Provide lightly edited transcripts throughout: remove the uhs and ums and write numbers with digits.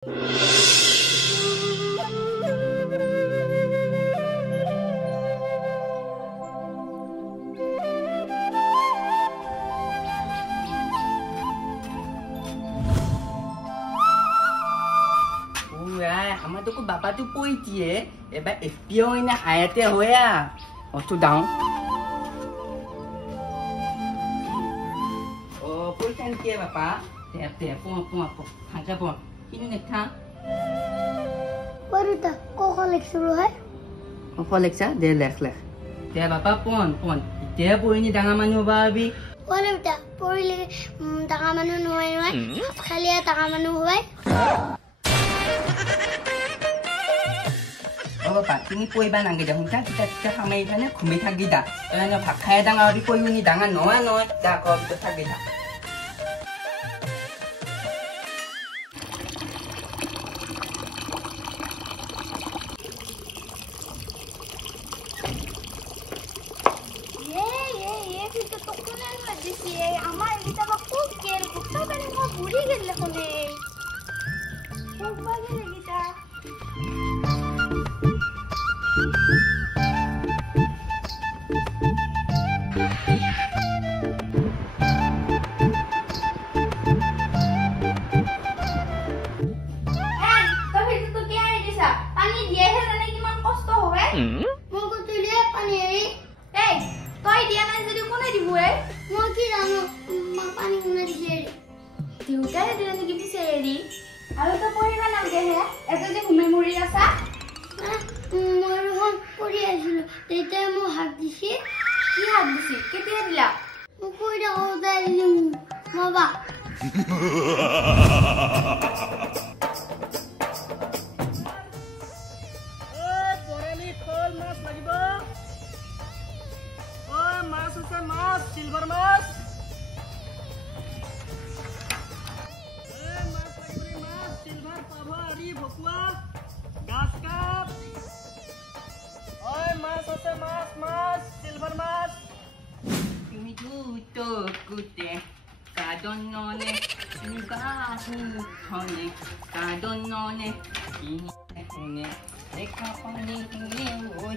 আমার তো বাবা তো পইছে এবার এপিও না আয়াতে হইয়া অত দাও ও পইছেন কে বাবা তে পো হাঁকা পো কিনে নেখা পরিতা কোকো লেখছু হয় কোকো লেখছা দে লেখ তে বাবা পন তে পইনি ডাঙা মানুহ বাবি পরিতা পরিলে ডাঙা মানুহ নহয় খালি ডাঙা মানুহ হয় বাবা তুমি পইবা নাগে দেখোন kita খামাই খানে ঘুমি থাকি দা এনে ভাত খাই ডাঙা আবি পইনি ডাঙা নয় দা কব তো থাকি দা ये तो कोना ना दिसी আমার এটা বা খুব কেয়ার করতে পারে মা বুড়ি গেলে কোনে খুব ভালো লাগিটা silver mas silver pabo ari bokua gas kap oi mas ase mas silver mas তুমি তো কুতে কাদন ননে বাহু হনে কাদন ননে ইনে দেখা পানি ওই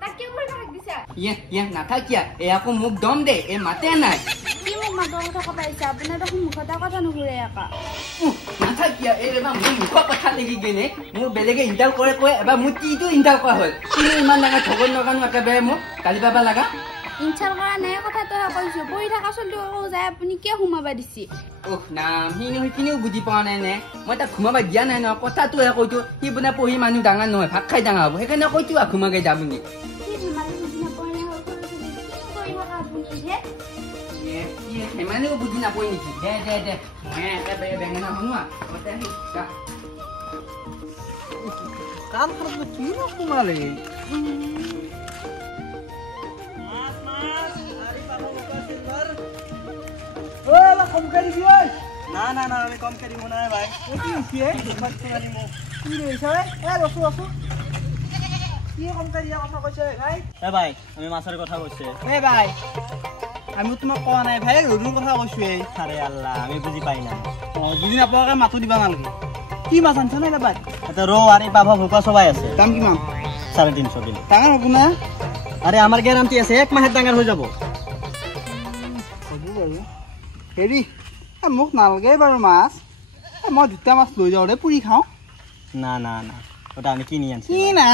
তাকে উপরে রাখ দিছা ইয়া না থাকিয়া এ আকো মুখ দম দে এ মাতে নাই কি মুখ মাদম কথা পাইছা আপনার দেখুন মুখটা কথা নুঘুরে একা না থাকিয়া এবা মুখ কথা লাগি গেনে মু বেলেগে ইন্টাল করে কয় এবা মু টিটো ইন্টাল করা হল তুমি ইমান লাগা ঠগন নগানো একেবাৰে মু কালি বাবা লাগা ইনচাল কৰা নাই কথা তোৰা কৈছো বহি থাকা চলটো যায় আপুনি কিয় ঘুমাবা দিছি ওহ না হিনি কিনিও বুজি পোৱা নাই নে মই তাক ঘুমাবা দিয়া নাই ন কথাটো হে কৈছো সি বুনা পঢ়ি মানুহ ডাঙৰ নহয় ভাত খাই ডাঙৰ হ'ব সেইকাৰণে কৈছো ঘুমাগে যাবনি হেমানেও বুজি নাপায় নেকি দে মই একেবাৰে বেঙেনা শুনোৱা কাম করতে কি না কুমালে কম করি দিও না আমি কম করি মনে হয় ভাই কি হইছে মত করি মো কি হইছে রসু কি কম করি কথা কইছে ভাই ভাই আমি মাছের কথা কইছে ভাই আমি তোমাক কোৱা নাই ভাই রুর কথা কইছে আরে আল্লাহ আমি বুঝি পাই না বুঝি না পাওয়াকে মাথু দিবা নালগে কি মাছ আনছ না ভাই এটা রো আরে পাভা ভোকা সবাই আছে দাম কিমান 350 দিন টাকা হবো না আরে আমার গ্যারান্টি আছে এক মাসের ডাঙর হয়ে যাব হেৰি মোক নালগে বাৰু মাছ মই দুটা মাছ লৈ যাওঁ দে পুৰি খাওঁ না ওটা আমি কিনি আনছি কি না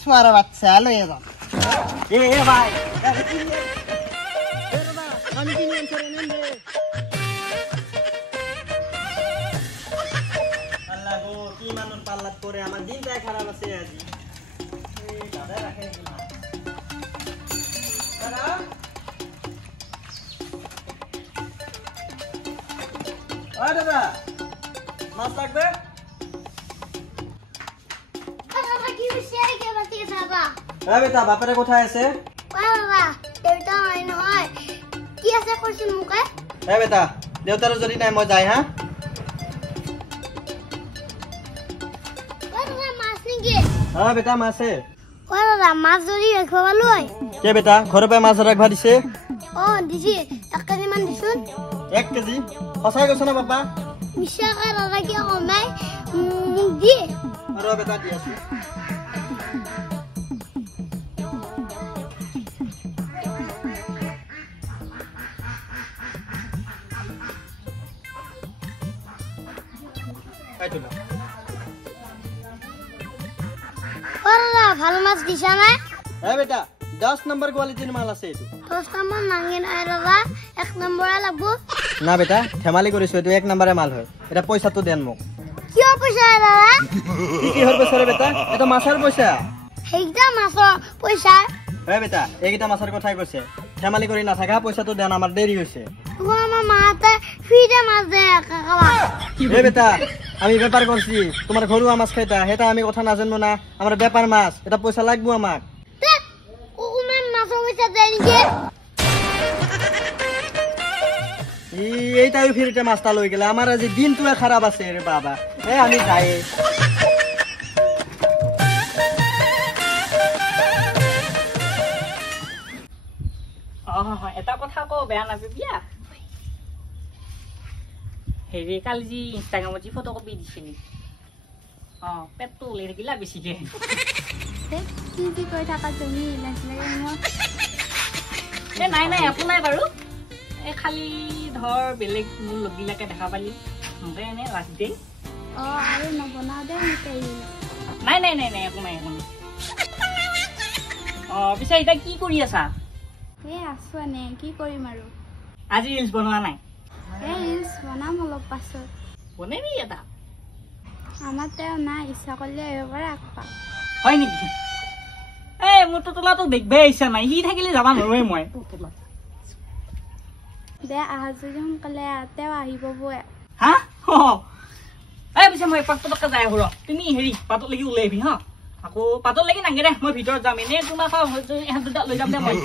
সোয়ার বাচ্চা লৈ যাওঁ এ ভাই আমি কিনি আনছি রে নেন দে আল্লাহ গো কি মানুষ পাল্লাত করে আমার দিনটা খারাপ আছে আজি এই দাদা রাখে কি মাছ দাদা দাদা মাছ লাগবে বেটা বাপেরে কোথায় আছে বেটা দেউতার যদি নাই মই যাই হ্যাঁ বেটা মাছে মাছ ধৰি ৰাখিব পালো কে বেটা ঘৰৰ পৰা মাছ ৰাখবা দিছে দিছি 1 কেজি মান দিছোন 1 কেজি সঁচাই কৈছ না বাবা মিছাকে নালাগে কমাই মোক দিয়ে আৰু বেটা দি আছো আইতলা ওৰা ভাল মাছ দিছা না বেটা 10 নম্বৰ কোৱালিটিৰ মাল আছে এইটো 10 নম্বৰ নাঙে নাই ৰবা 1 নম্বৰে লাগব না বেটা ধেমালি কৰিছো এইটো 1 নম্বৰে মাল হয় এটা পইচাটো দেন মোক কিয় পইচা দাদা কি হল বেচাৰে বেটা এটা মাছৰ পইচা সেইটা মাছৰ পইচা বেটা এইটা মাছৰ কথাই কৈছে ধেমালি কৰি নাথাকা পইচাটো দেন আমাৰ দেৰি হৈছে আমার মাতে ফিরে মাছ দে কাকা বেটা আমি ব্যাপার করছি তোমার ঘরুয়া মাছ খাইতা হেটা আমি কথা না জানবো না আমার ব্যাপার মাছ এটা পয়সা লাগবো আমাক এইটাই ফিরতে মাছটা লই গেলে আমার আজি দিনটো খারাপ আছে রে বাবা আমি যাই এটা কথা কো বেয়া নাপাবিয়া হেৰি কালি যি ইনষ্টাগ্ৰামত যি ফটো কপি দিছিলি পেটটো ওলাই থাকিলা বেছিকে কি কৈ থাকা তুমি নাই নাই একো নাই বাৰু এই খালি ধৰ বেলেগ মোৰ লগবিলাকে দেখা পালি মোকে এনে লাজ দে আৰু নবনাও দে নাই নাই নাই নাই একো নাই একো নাই পিছে এতিয়া কি কৰি আছা আছো এনে কি কৰিম আৰু আজি ৰিলছ বনোৱা নাই ৰিলছ বনাম অলপ পাছত বনাবি এটা আমাৰ তেওঁ নাই ইচ্ছা কৰিলে আহিব পাৰে আকপা হয় নেকি মোৰ তোলাটো দেখবাই ইচ্ছা নাই সি থাকিলে যাবা নোৱাৰোৱে মই দে আহা যদি সোনকালে তেওঁ আহিব বৈ হা পিছে মই এপাক পটককে যাই আহো তুমি হেৰি পাতত লাগি ওলাই আহিবি হা আকৌ পাতত লাগি নাগে দে মই ভিতৰত যাম এনে তোমাক ইহঁত দুটা লৈ যাম দে মই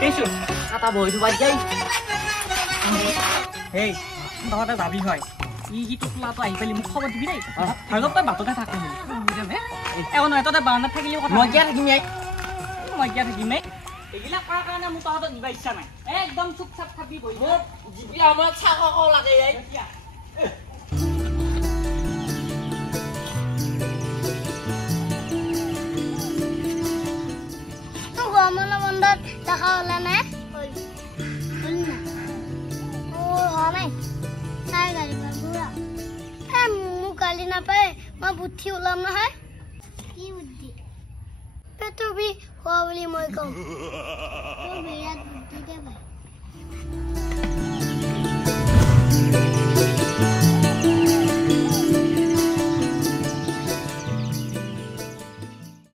কৈছো কাটা বহি থবা যাই হেই তহঁতে যাবি হয় সি টোপোলাটো আহি পেলি মোক খবৰ দিবি দেই ভাগত তই বাটতে থাকো নহয় তহঁতে বাৰান্দাত থাকিলেও কথা মই কিয় থাকিম এইবিলাক কৰাৰ কাৰণে মোৰ তহঁতক দিবা ইচ্ছা নাই একদম চুপ চাপ থাকি বহি জিবি আমাৰ চাক লাগে গৰমৰ বন্ধত দেখা হলে নাই মোক গালি নাপায় মই বুদ্ধি ওলাম নহয় কি বুদ্ধি পেটৰ বিষ হোৱা বুলি মই কম বিৰাট বুদ্ধি দে ভাই